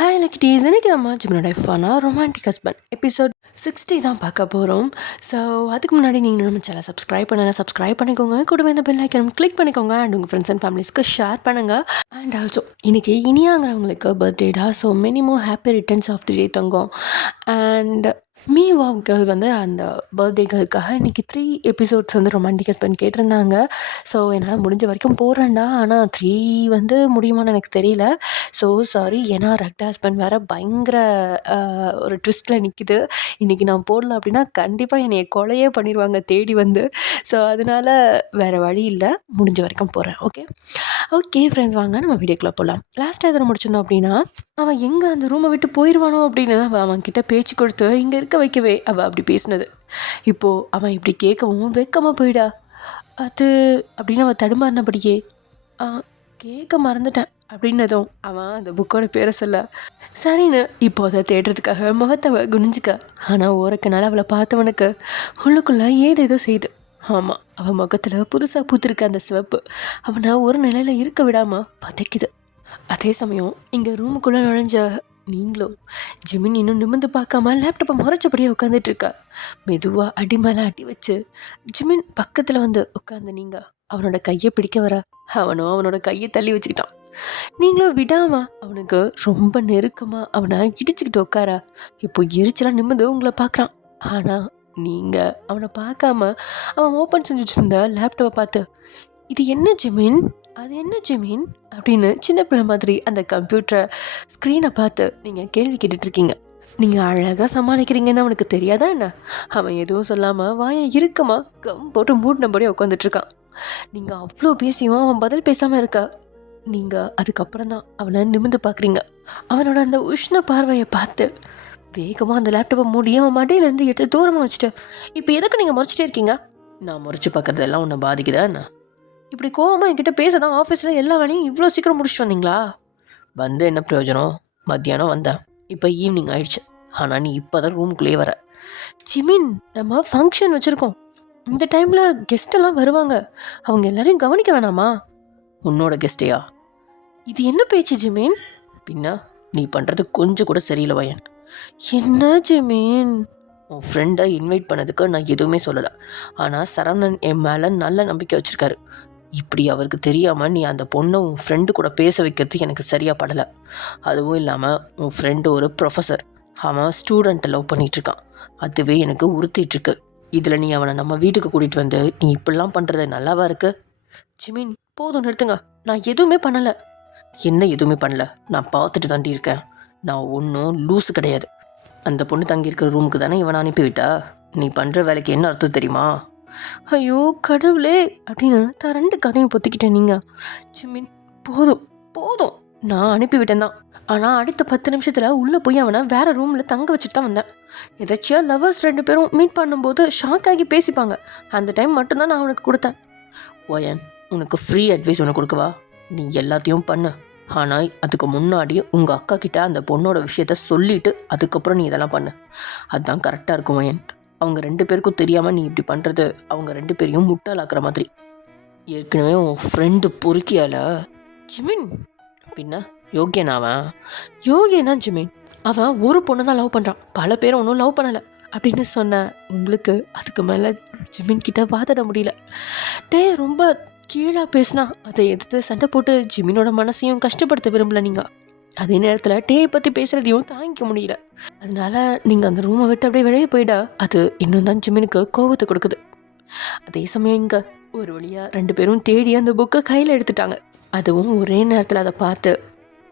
Hi லக்கிட்டீஸ், இன்றைக்கி நம்ம ஜிம்னோட ஃபனாக romantic husband episode 60 தான் பார்க்க போகிறோம். ஸோ அதுக்கு முன்னாடி நீங்கள் நம்ம சேனல் சப்ஸ்கிரைப் பண்ணிக்கோங்க. கூடவே இந்த பெல் ஐக்கனும் கிளிக் பண்ணிக்கோங்க. அண்ட் உங்கள் ஃப்ரெண்ட்ஸ் அண்ட் ஃபேமிலிஸ்க்கு ஷேர் பண்ணுங்கள். அண்ட் ஆல்சோ இன்றைக்கி இனியாங்கிறவங்களுக்கு பர்த்டேடா. So many more happy returns of the day தங்கம். அண்ட் மீ வாவ் கேர்ள் வந்து அந்த பர்த்டேகளுக்காக இன்றைக்கி 3 எபிசோட்ஸ் வந்து ரொமான்டிக் ஹஸ்பண்ட் கேட்டிருந்தாங்க. ஸோ என்னால் முடிஞ்ச வரைக்கும் போடுறேன்டா, ஆனால் 3 வந்து முடியுமான்னு எனக்கு தெரியல. ஸோ சாரி, ஏன்னா ரெட் ஹஸ்பண்ட் வேறு பயங்கர ஒரு ட்விஸ்ட்டில் நிற்கிது. இன்றைக்கி நான் போடல அப்படின்னா கண்டிப்பாக என்னை கொலையே பண்ணிடுவாங்க தேடி வந்து. ஸோ அதனால் வேறு வழி இல்லை, முடிஞ்ச வரைக்கும் போடுறேன். ஓகே ஃப்ரெண்ட்ஸ், வாங்க நம்ம வீடியோக்குள்ளே போகலாம். லாஸ்ட்டாக எதில் முடிச்சிருந்தோம் அப்படின்னா, அவன் எங்கே அந்த ரூமை விட்டு போயிடுவானோ அப்படின்னு அவன்கிட்ட பேச்சு கொடுத்து இங்கே இருக்க வைக்கவே அவள் அப்படி பேசினது. இப்போது அவன் இப்படி கேட்கவும் வெக்கமாக போயிடா அது அப்படின்னு அவன் தடுமாறினபடியே கேட்க மறந்துட்டேன் அப்படின்னதும் அவன் அந்த புக்கோட பேரை சொல்ல சரின்னு இப்போ அதை தேடுறதுக்காக முகத்தை குனிஞ்சிக்க. ஆனால் ஓரக்கனால அவளை பார்த்தவனுக்கு உள்ளுக்குள்ளே ஏதேதோ செய்யுது. ஆமாம், அவன் முகத்தில் புதுசாக பூத்திருக்க அந்த சிவப்பு அவனை ஒரு நிலையில் இருக்க விடாமல் பதைக்குது. அதே சமயம் இங்கே ரூமுக்குள்ளே நுழைஞ்ச நீங்களும் ஜிமின் இன்னும் நிமிர்ந்து பார்க்காம லேப்டாப்பை முறைச்சபடியே உட்காந்துட்ருக்கா. மெதுவாக அடி மேலே அடி வச்சு ஜிமின் பக்கத்தில் வந்து உட்காந்து நீங்கள் அவனோட கையை பிடிக்க வர அவனும் அவனோட கையை தள்ளி வச்சுக்கிட்டான். நீங்களும் விடாமல் அவனுக்கு ரொம்ப நெருக்கமாக அவனை இடிச்சுக்கிட்டு உட்காரா. இப்போ எரிச்சலாக நிமிர்ந்து உங்களை பார்க்குறான். ஆனால் நீங்கள் அவனை பார்க்காம அவன் ஓப்பன் செஞ்சுட்டு இருந்த லேப்டாப்பை பார்த்து இது என்ன ஜிமின், அது என்ன ஜிமின் அப்படின்னு சின்ன பிள்ளை மாதிரி அந்த கம்ப்யூட்டரை ஸ்க்ரீனை பார்த்து நீங்கள் கேள்வி கேட்டுட்ருக்கீங்க. நீங்கள் அழகாக சமாளிக்கிறீங்கன்னு அவனுக்கு தெரியாதா என்ன? அவன் எதுவும் சொல்லாமல் வாயை இறுக்கமாக கம் போட்டு மூடினபடியே உட்காந்துட்ருக்கான். நீங்கள் அவ்வளோ பேசியும் அவன் பதில் பேசாமல் இருக்கா. நீங்கள் அதுக்கப்புறம் தான் அவனை நிமிர்ந்து பார்க்குறீங்க. அவனோட அந்த உஷ்ண பார்வையை பார்த்து வேகமாக அந்த லேப்டாப்பை மூடி அவன் மடியிலேருந்து எடுத்து தூரமாக வச்சுட்டேன். இப்போ எதுக்கு நீங்கள் முறைச்சிட்டே இருக்கீங்க? நான் முறைச்சி பார்க்குறதெல்லாம் உன்னை பாதிக்குதா என்ன? இப்படி கோவமாக என்கிட்ட பேச தான் ஆஃபீஸில் எல்லா வேலையும் இவ்வளோ சீக்கிரம் முடிச்சுட்டு வந்தீங்களா? வந்து என்ன பிரயோஜனம்? மத்தியானம் வந்தேன், இப்போ ஈவினிங் ஆயிடுச்சு. ஆனால் நீ இப்போ தான் ரூமுக்குள்ளேயே வர. ஜிமின், நம்ம ஃபங்க்ஷன் வச்சுருக்கோம். இந்த டைமில் கெஸ்ட்டெல்லாம் வருவாங்க, அவங்க எல்லாரையும் கவனிக்க வேணாமா? உன்னோட கெஸ்ட்டையா? இது என்ன பேச்சு ஜிமின்? பின்ன நீ பண்ணுறது கொஞ்சம் கூட சரியில்லை வயன். என்ன ஜிமின்? உன் ஃப்ரெண்டை இன்வைட் பண்ணதுக்கு நான் எதுவுமே சொல்லலை. ஆனால் சரவணன் என் மேலே நல்ல நம்பிக்கை வச்சுருக்காரு. இப்படி அவருக்கு தெரியாமல் நீ அந்த பொண்ணை உன் ஃப்ரெண்டு கூட பேச வைக்கிறது எனக்கு சரியாக படலை. அதுவும் இல்லாமல் உன் ஃப்ரெண்டு ஒரு ப்ரொஃபஸர், அவன் ஸ்டூடெண்ட்டை லவ் பண்ணிகிட்ருக்கான். அதுவே எனக்கு உறுத்திட்டுருக்கு. இதில் நீ அவனை நம்ம வீட்டுக்கு கூட்டிகிட்டு வந்து நீ இப்படிலாம் பண்ணுறது நல்லாவா இருக்கு? ஜிமின், போதும் நிறுத்துங்க. நான் எதுவுமே பண்ணலை. என்ன எதுவுமே பண்ணல? நான் பார்த்துட்டு தாண்டி இருக்கேன். நான் ஒன்றும் லூஸு கிடையாது. அந்த பொண்ணு தங்கியிருக்கிற ரூமுக்கு தானே இவனை அனுப்பிவிட்டா. நீ பண்ணுற வேலைக்கு என்ன அர்த்தம் தெரியுமா? ஐயோ கடவுளே அப்படின்னு தான் 2 கதையும் பொத்திக்கிட்டேன். நீங்கள் ஜிமின், போதும் நான் அனுப்பிவிட்டேன் தான். ஆனால் அடுத்த 10 நிமிஷத்தில் உள்ளே போய் அவனை வேறு ரூமில் தங்க வச்சுட்டு தான் வந்தேன். எதாச்சியாக லவர்ஸ் 2 பேரும் மீட் பண்ணும்போது ஷாக் ஆகி பேசிப்பாங்க, அந்த டைம் மட்டும்தான் நான் அவனுக்கு கொடுத்தேன். ஓயன், உனக்கு ஃப்ரீ அட்வைஸ் ஒன்று கொடுக்கவா? நீ எல்லாத்தையும் பண்ணு, ஆனால் அதுக்கு முன்னாடி உங்கள் அக்கா கிட்ட அந்த பொண்ணோட விஷயத்த சொல்லிவிட்டு அதுக்கப்புறம் நீ இதெல்லாம் பண்ணு. அதுதான் கரெக்டாக இருக்கும் வயன். அவங்க 2 பேருக்கும் தெரியாமல் நீ இப்படி பண்ணுறது அவங்க 2 பேரையும் முட்டாளாக்குற மாதிரி. ஏற்கனவே உன் ஃப்ரெண்டு பொறுக்கியால. ஜிமின், பின்ன யோகியன் அவன்? யோகியனா ஜிமின்? அவன் ஒரு பொண்ணு தான் லவ் பண்ணுறான், பல பேரை ஒன்றும் லவ் பண்ணலை அப்படின்னு சொன்ன உங்களுக்கு அதுக்கு மேலே ஜிமின் கிட்ட வாதிட முடியல. ரொம்ப கீழாக பேசினா அதை எதிர்த்து சண்டை போட்டு ஜிமினோட மனசையும் கஷ்டப்படுத்த விரும்பல நீங்கள். அதே நேரத்தில் டேயை பற்றி பேசுகிறதையும் தாங்கிக்க முடியல. அதனால நீங்கள் அந்த ரூமை விட்டு அப்படியே வெளியே போயிடா. அது இன்னும் தான் ஜிமினுக்கு கோபத்தை கொடுக்குது. அதே சமயம் இங்கே ஒரு வழியாக 2 பேரும் தேடி அந்த புக்கை கையில் எடுத்துட்டாங்க. அதுவும் ஒரே நேரத்தில் அதை பார்த்து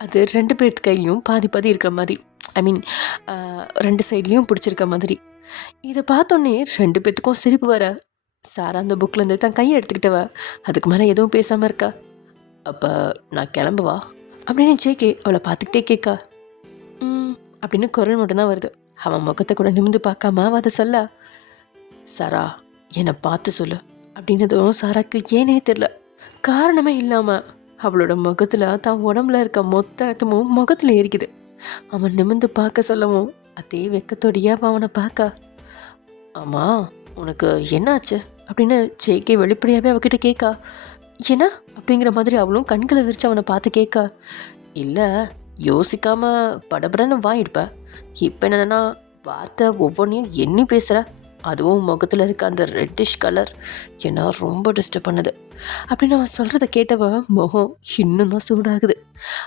அது 2 பேர்த்து கையிலையும் பாதி இருக்கிற மாதிரி, ஐ மீன் 2 சைட்லேயும் பிடிச்சிருக்க மாதிரி. இதை பார்த்தோன்னே 2 பேர்த்துக்கும் சிரிப்பு வர. சாரா அந்த புக்கிலேருந்து தான் கையை எடுத்துக்கிட்டவ அதுக்கு மேலே எதுவும் பேசாமல் இருக்கா. அப்போ நான் கிளம்புவா அப்படின்னு ஜேகே அவளை பார்த்துக்கிட்டே கேட்கா. அப்படின்னு குரல் மட்டும்தான் வருது. அவன் முகத்தை கூட நிமிந்து பார்க்காம அதை சொல்ல, சாரா என்னை பார்த்து சொல்லு அப்படின்னதும் சாராக்கு ஏனே தெரில, காரணமே இல்லாமல் அவளோட முகத்தில் தான் உடம்புல இருக்க மொத்த ரத்தமும் முகத்தில் ஏறிக்குது. அவன் நிமிந்து பார்க்க சொல்லவும் அதே வெக்கத்தோடையே அவனை பார்க்க. ஆமாம், உனக்கு என்னாச்சு அப்படின்னு ஜேகே வெளிப்படையாகவே அவகிட்ட கேட்கா. என்ன அப்படிங்கிற மாதிரி அவளும் கண்களை விரிச்சு அவனை பார்த்து கேட்கா. இல்லை, யோசிக்காமல் படபடன்னு வாங்கிடுப்ப. இப்போ என்னென்னா வார்த்தை ஒவ்வொன்றையும் எண்ணி பேசுகிற. அதுவும் முகத்தில் இருக்க அந்த ரெட்டிஷ் கலர் என்ன ரொம்ப டிஸ்டர்ப் பண்ணுது அப்படின்னு அவன் சொல்கிறத கேட்டவன் முகம் இன்னும் தான் சூடாகுது.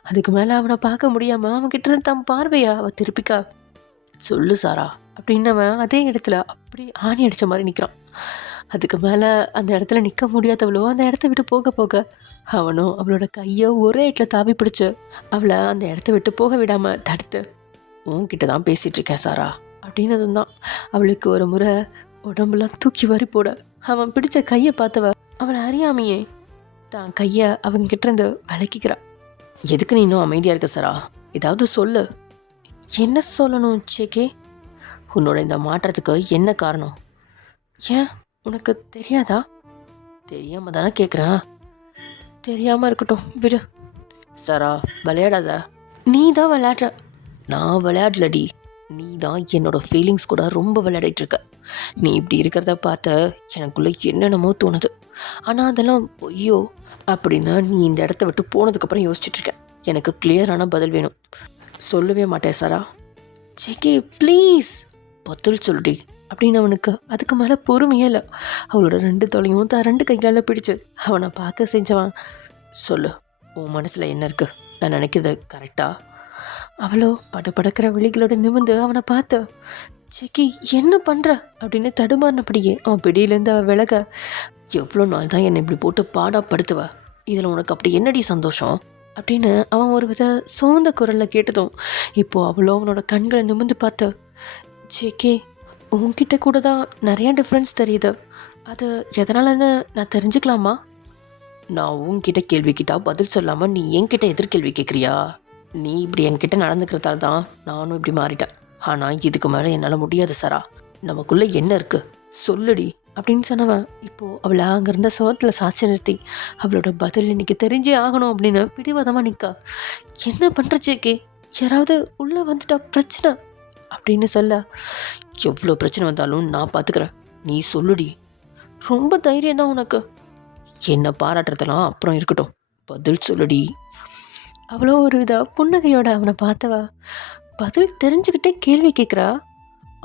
அதுக்கு மேலே அவனை பார்க்க முடியாமல் அவன்கிட்ட இருந்து தன் பார்வையா அவள் திருப்பிக்கா. சொல்லு சாரா அப்படின்னவன் அதே இடத்துல அப்படி ஆணி அடித்த மாதிரி நிற்கிறான். அதுக்கு மேலே அந்த இடத்துல நிற்க முடியாதவளோ அந்த இடத்த விட்டு போக போக அவனும் அவளோட கையை ஒரே இடத்துல தாவி பிடிச்சு அவளை அந்த இடத்த விட்டு போக விடாமல் தடுத்து, உன்கிட்ட தான் பேசிகிட்டு இருக்கேன் சாரா அப்படின்னதும் தான் அவளுக்கு ஒரு முறை உடம்புலாம் தூக்கி வரி போட அவன் பிடிச்ச கையை பார்த்தவ அவளை அறியாமையே தான் கையை அவங்கிட்ட இருந்து விளக்கிக்கிறான். எதுக்கு நீ இன்னும் அமைதியாக இருக்க சாரா? ஏதாவது சொல்லு. என்ன சொல்லணும் சேகே? உன்னோட இந்த மாற்றத்துக்கு என்ன காரணம்? ஏன் உனக்கு தெரியாதா? தெரியாம தானே கேட்குறேன். தெரியாமல் இருக்கட்டும் விடு. சாரா விளையாடாத. நீ தான் விளையாடுற. நான் விளையாடலடி. நீ தான் என்னோட ஃபீலிங்ஸ் கூட ரொம்ப விளையாடிட்டு இருக்க. நீ இப்படி இருக்கிறத பார்த்த எனக்குள்ளே என்னென்னமோ தோணுது. ஆனால் அதெல்லாம் பொய்யோ அப்படின்னு நீ இந்த இடத்த விட்டு போனதுக்கப்புறம் யோசிச்சுட்ருக்கேன். எனக்கு கிளியரான பதில் வேணும். சொல்லவே மாட்டேன் சாரா. சேகே ப்ளீஸ் பதில் சொல்லுடி அப்படின்னு அவனுக்கு அதுக்கு மேலே பொறுமையே இல்லை. அவளோட 2 தொலையும் தான் 2 கைகளால் பிடிச்சு அவனை பார்க்க செஞ்சவன், சொல்லு உன் மனசில் என்ன இருக்குது? நான் நினைக்கிறது கரெக்டா? அவளோ படக்கிற விழிகளோட நிமிர்ந்து அவனை பார்த்து, சேக்கி என்ன பண்ணுற அப்படின்னு தடுமாறினபடியே அவன் பிடியிலேருந்து அவள் விலக, எவ்வளோ நாள் தான் என்னை இப்படி போட்டு பாடாப்படுத்துவ? இதில் உனக்கு அப்படி என்னடி சந்தோஷம் அப்படின்னு அவன் ஒரு வித சோர்ந்த குரலில் கேட்டதும் இப்போது அவளோ அவனோட கண்களை நிமிர்ந்து பார்த்து, சேக்கே உன்கிட்ட கூட தான் நிறையா டிஃப்ரென்ஸ் தெரியுது. அது எதனாலன்னு நான் தெரிஞ்சுக்கலாமா? நான் உன்கிட்ட கேள்வி கேட்டா பதில் சொல்லாமல் நீ என்கிட்ட எதிர்கேள்வி கேட்குறியா? நீ இப்படி என்கிட்ட நடந்துக்கிறதால தான் நானும் இப்படி மாறிட்டேன். ஆனால் இதுக்கு மேலே என்னால் முடியாது சாரா. நமக்குள்ளே என்ன இருக்குது சொல்லுடி அப்படின்னு சொன்னவன் இப்போது அவளை அங்கேருந்த சவத்தில் சாட்சி நிறுத்தி அவளோட பதில் இன்னைக்கு தெரிஞ்சே ஆகணும் அப்படின்னு பிடிவாதமாக நிற்கா. என்ன பண்ணுற சேக்கே? யாராவது உள்ளே வந்துட்டா பிரச்சனை அப்படின்னு சொல்ல, எவ்வளோ பிரச்சனை வந்தாலும் நான் பார்த்துக்கிறேன், நீ சொல்லுடி. ரொம்ப தைரியம் தான் உனக்கு. என்னை பாராட்டுறதெல்லாம் அப்புறம் இருக்கட்டும், பதில் சொல்லுடி. அவ்வளோ ஒரு வித புன்னகையோட அவனை பார்த்தவ பதில் தெரிஞ்சுக்கிட்டே கேள்வி கேட்குறா.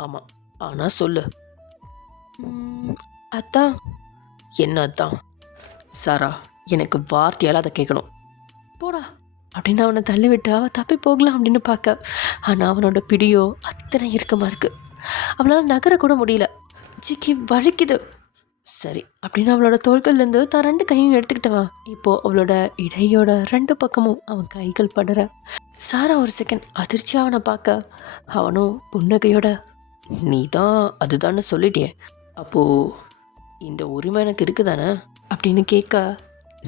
ஆமாம், ஆனால் சொல்லு. அதான். என்ன அதான்? சாரா எனக்கு வார்த்தையால் அதை கேட்கணும். போடா அப்படின்னு அவனை தள்ளிவிட்டு அவள் தப்பி போகலாம் அப்படின்னு பார்க்க, ஆனால் அவனோட பிடியோ அத்தனை இறுக்கமாக இருக்குது. அவளால் நகரக்கூட முடியல. ஜிக்கி வலிக்குது. சரி அப்படின்னு அவளோட தோள்கள்லேருந்து தான் 2 கையும் எடுத்துக்கிட்டவன் இப்போது அவளோட இடையோட 2 பக்கமும் அவன் கைகள் படுற. சாரா ஒரு செகண்ட் அதிர்ச்சியாக அவனை பார்க்க, அவனும் புன்னகையோட, நீ தான் அதுதான்னு சொல்லிட்டே, அப்போது இந்த உரிமை எனக்கு இருக்குதானே அப்படின்னு கேட்க,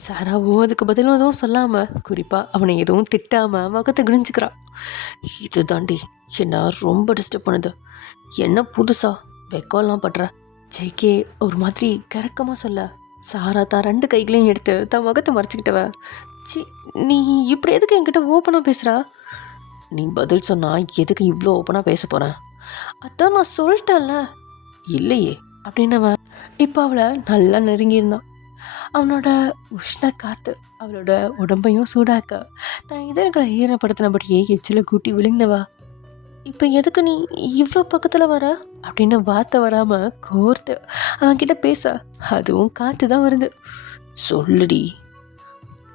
சாராவும் அதுக்கு பதிலும் எதுவும் சொல்லாமல் குறிப்பாக அவனை எதுவும் திட்டாமல் முகத்தை கிழிஞ்சிக்கிறான். இது தாண்டி என்ன ரொம்ப டிஸ்டர்ப் பண்ணுது. என்ன புதுசா வெக்கம்லாம் படுற? ஜேகே ஒரு மாதிரி கறக்கமாக சொல்ல, சாரா தான் 2 கைகளையும் எடுத்து தான் முகத்தை மறைச்சிக்கிட்டவ, சி நீ இப்படி எதுக்கு என்கிட்ட ஓப்பனாக பேசுகிறா? நீ பதில் சொன்னால் எதுக்கு இவ்வளோ ஓப்பனாக பேச போகிறேன்? அதான் நான் சொல்லிட்டேன்ல. இல்லையே அப்படின்னவன் இப்போ அவளை நல்லா நெருங்கியிருந்தான். அவனோட உஷ்ண காற்று அவளோட உடம்பையும் சூடாக்க தான் இதழ்களை ஈரப்படுத்தினபடியே எச்சில கூட்டி விழுந்தவா, இப்போ எதுக்கு நீ இவ்வளோ பக்கத்தில் வர அப்படின்னு வார்த்தை வராமல் கோர்த்து அவன்கிட்ட பேச, அதுவும் காற்று தான் வருது. சொல்லுடி.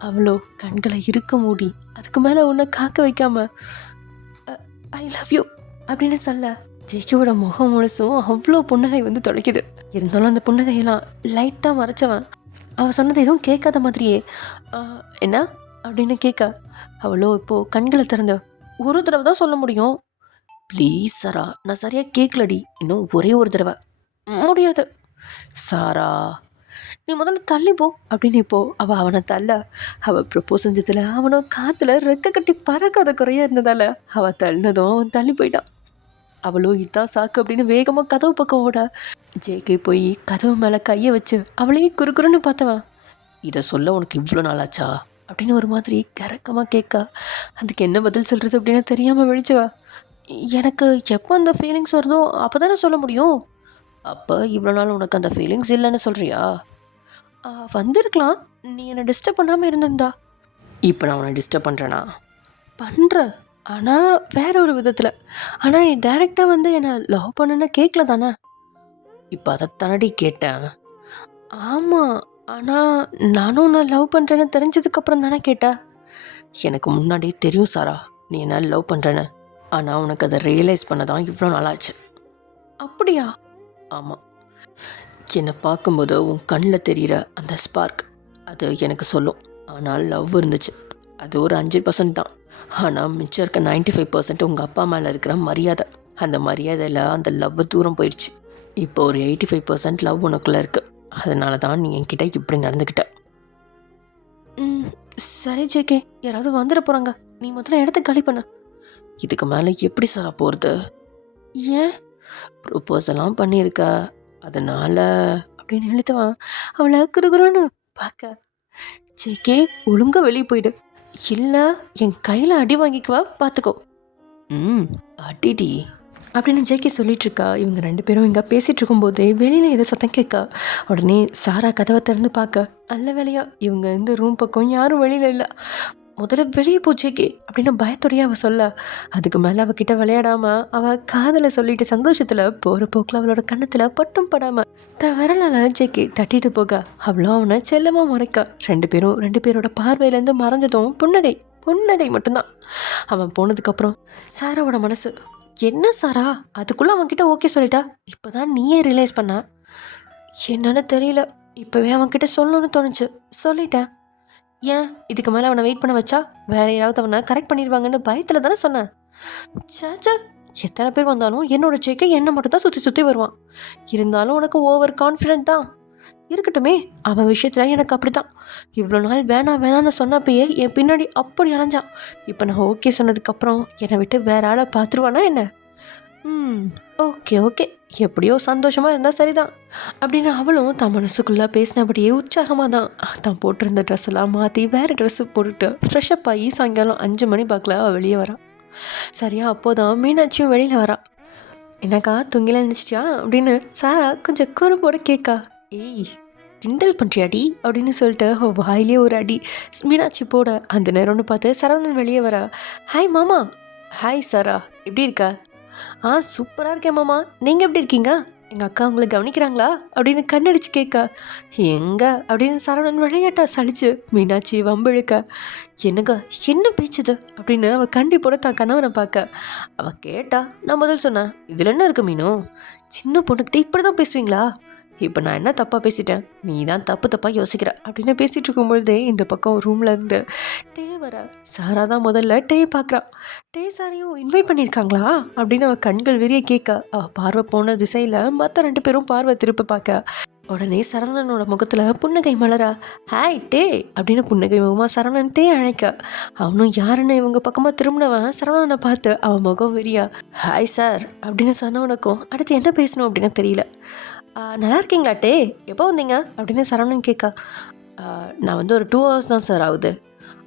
அவ்வளோ கண்களை இருக்க மூடி அதுக்கு மேலே உன்னை காக்க வைக்காம, ஐ லவ் யூ அப்படின்னு சொல்ல, ஜேக்கியோட முகம் முழுசும் அவ்வளோ புன்னகை வந்து தொலைக்குது. இருந்தாலும் அந்த புன்னகையெல்லாம் லைட்டாக மறைச்சவன் அவன் சொன்னது எதுவும் கேட்காத மாதிரியே, என்ன அப்படின்னு கேட்க, அவளோ இப்போது கண்களை திறந்த, ஒரு தடவை தான் சொல்ல முடியும். ப்ளீஸ் சாரா, நான் சரியாக கேட்கலடி, இன்னும் ஒரே ஒரு தடவை. முடியாது சாரா, நீ முதல்ல தள்ளி போ அப்படின்னு. இப்போது அவள் அவனை தள்ள, அவள் ப்ரப்போஸ் செஞ்சதில் அவனும் காற்றுல ரெக்க கட்டி பறக்காத குறையாக இருந்ததால் அவள் தள்ளினதும் அவன் தள்ளி போயிட்டான். அவளோ இதான் சாக்கு அப்படின்னு வேகமாக கதவு பக்கம் ஓட, ஜேகே போய் கதவு மேலே கையை வச்சு அவளையே குறுக்குறுன்னு பார்த்தவன், இதை சொல்ல உனக்கு இவ்வளோ நாளாச்சா அப்படின்னு ஒரு மாதிரி கறக்கமாக கேட்க, அதுக்கு என்ன பதில் சொல்கிறது அப்படின்னு தெரியாமல் விழிச்சவா, எனக்கு எப்போ அந்த ஃபீலிங்ஸ் வருதோ அப்போ தானே சொல்ல முடியும். அப்போ இவ்வளோ நாள் உனக்கு அந்த ஃபீலிங்ஸ் இல்லைன்னு சொல்கிறியா? வந்திருக்கலாம், நீ என்னை டிஸ்டர்ப் பண்ணாமல் இருந்திருந்தா. இப்போ நான் உன்னை டிஸ்டர்ப் பண்ணுறேனா? பண்ணுற, ஆனால் வேற ஒரு விதத்தில். ஆனால் நீ டைரெக்டாக வந்து என்னை லவ் பண்ணுன்னு கேட்கல தானே? இப்போ அதை தானடி கேட்டேன். ஆமாம், ஆனால் நானும் நான் லவ் பண்ணுறேன்னு தெரிஞ்சதுக்கப்புறம் தானே கேட்டேன். எனக்கு முன்னாடி தெரியும் சாரா நீ என்ன லவ் பண்ணுறேன்னு. ஆனால் உனக்கு அதை ரியலைஸ் பண்ண தான் இவ்வளோ நாளாச்சு. அப்படியா? ஆமாம். என்னை பார்க்கும்போது உன் கண்ணில் தெரிகிற அந்த ஸ்பார்க் அது எனக்கு சொல்லும். ஆனால் லவ் இருந்துச்சு, அது ஒரு 5% தான். ஆனால் மிச்சம் இருக்க 95% உங்கள் அப்பா மேலே இருக்கிற மரியாதை. அந்த மரியாதையில் அந்த லவ் தூரம் போயிடுச்சு. இப்போ ஒரு 85% லவ் உனக்குள்ளே இருக்குது. அதனால தான் நீ என்கிட்ட இப்படி நடந்துக்கிட்ட. சரி ஜேகே, யாராவது வந்துட போகிறாங்க, நீ முதல்ல இடத்த காலி பண்ண. இதுக்கு மேலே எப்படி சாரா போகிறது? ஏன்? ப்ரொப்போஸெல்லாம் பண்ணியிருக்க, அதனால அப்படின்னு எழுத்துவான். அவளை குறுகுறுன்னு பார்க்க. ஜேகே, ஒழுங்காக வெளியே போயிடு, இல்லை என் கையில் அடி வாங்கிக்குவா பார்த்துக்கோ. அடிடி அப்படின்னு ஜேகே சொல்லிட்டு இருக்கா. இவங்க 2 பேரும் இங்கே பேசிகிட்டு இருக்கும்போதே வெளியில் ஏதோ சத்தம் கேட்கா. உடனே சாரா கதவை திறந்து பார்க்க, நல்ல வேலையா இவங்க இந்த ரூம் பக்கம் யாரும் வெளியில் இல்லை. முதல்ல வெளியே போ ஜேகே அப்படின்னு பயத்தோடையே அவள் சொல்ல, அதுக்கு மேலே அவகிட்ட விளையாடாமல் அவள் காதலை சொல்லிட்டு சந்தோஷத்தில் போகிற போக்கில் அவளோட கண்ணத்தில் பட்டும் படாமல் விரலால் ஜேகே தட்டிட்டு போக அவ்வளோ அவனை செல்லமாக முறைக்க 2 பேரோட பார்வையிலேருந்து மறைஞ்சதும் புன்னகை மட்டும்தான். அவன் போனதுக்கப்புறம் சாராவோட மனசு, என்ன சாரா அதுக்குள்ளே அவன்கிட்ட ஓகே சொல்லிட்டா? இப்போ தான் நீயே ரியலைஸ் பண்ண? என்னன்னு தெரியல, இப்போவே அவன்கிட்ட சொல்லணும்னு தோணுச்சு, சொல்லிட்டேன். ஏன் இதுக்கு மேலே அவனை வெயிட் பண்ண வச்சா வேற யாராவது அவனை கரெக்ட் பண்ணிடுவாங்கன்னு பயத்தில் தானே சொன்னேன். சாச்சா, எத்தனை பேர் வந்தாலும் என்னோட ஜேகே என்னை மட்டும் தான் சுற்றி வருவான். இருந்தாலும் உனக்கு ஓவர் கான்ஃபிடென்ட் தான். இருக்கட்டுமே, அவன் விஷயத்தில் எனக்கு அப்படி தான். இவ்வளோ நாள் வேணான்னு சொன்னப்பயே என் பின்னாடி அப்படி அலைஞ்சான். இப்போ நான் ஓகே சொன்னதுக்கப்புறம் என்னை விட்டு வேற ஆளை பார்த்துருவானா என்ன? ஓகே, எப்படியோ சந்தோஷமாக இருந்தால் சரிதான் அப்படின்னு அவளும் தன் மனசுக்குள்ளே பேசினபடியே உற்சாகமாக தான் போட்டிருந்த ட்ரெஸ்ஸெல்லாம் மாற்றி வேறு ட்ரெஸ்ஸு போட்டுட்டு ஃப்ரெஷ்அப் ஆகி சாயங்காலம் 5 மணி பார்க்கல அவள் வெளியே வரான். சரியா அப்போதான் மீனாட்சியும் வெளியில் வரா. என்னக்கா தூங்கில இருந்துச்சியா அப்படின்னு சாரா கொஞ்சம் குறும்போட கேட்கா. ஏய், கிண்டல் பண்ணுறியாடி அப்படின்னு சொல்லிட்டு வாயிலே ஒரு அடி மீனாட்சி போட, அந்த நேரம்னு பார்த்து சரவணன் வெளியே வரா. ஹாய் மாமா. ஹாய் சாரா, எப்படி இருக்கா? சூப்பராக இருக்கேன் மாமா, நீங்கள் எப்படி இருக்கீங்க? எங்கள் அக்கா உங்களை கவனிக்கிறாங்களா அப்படின்னு கண்ணடிச்சு கேட்க. எங்க அப்படின்னு சரவணன் விளையாட்டா சலிச்சு மீனாட்சி வம்பிழுக்க. என்னங்க என்ன பேச்சுது அப்படின்னு அவள் கண்டி போட தான் கணவனை பார்க்க. அவள் கேட்டா நான் முதல் சொன்னேன், இதில் என்ன இருக்கு மீனு, சின்ன பொண்ணுக்கிட்டே இப்படி தான் பேசுவீங்களா? இப்போ நான் என்ன தப்பாக பேசிட்டேன், நீ தான் தப்பாக யோசிக்கிற அப்படின்னு பேசிகிட்டு இருக்கும்பொழுதே இந்த பக்கம் ரூமில் இருந்து டே வர. சாரா தான் முதல்ல டே பார்க்குறா. டே சாரையும் இன்வைட் பண்ணியிருக்காங்களா அப்படின்னு அவள் கண்கள் விரிய கேட்க. அவள் பார்வை போன திசையில் மற்ற 2 பேரும் பார்வை திருப்ப பார்க்க. உடனே சரவணனோட முகத்தில் புன்னகை மலரா. ஹாய் டே அப்படின்னு புன்னகை முகமாக சரவணன் டே அழைக்க. அவனும் யாருன்னு இவங்க பக்கமாக திரும்பினவன் சரவணனை பார்த்து அவன் முகம் விரியா. ஹாய் சார் அப்படின்னு சொன்னவனுக்கும் அடுத்து என்ன பேசணும் அப்படின்னு தெரியல. நல்லா இருக்கீங்களா டே, எப்போ வந்தீங்க அப்படின்னு சரவணன் கேட்கா. நான் வந்து ஒரு 2 hours தான் சார் ஆகுது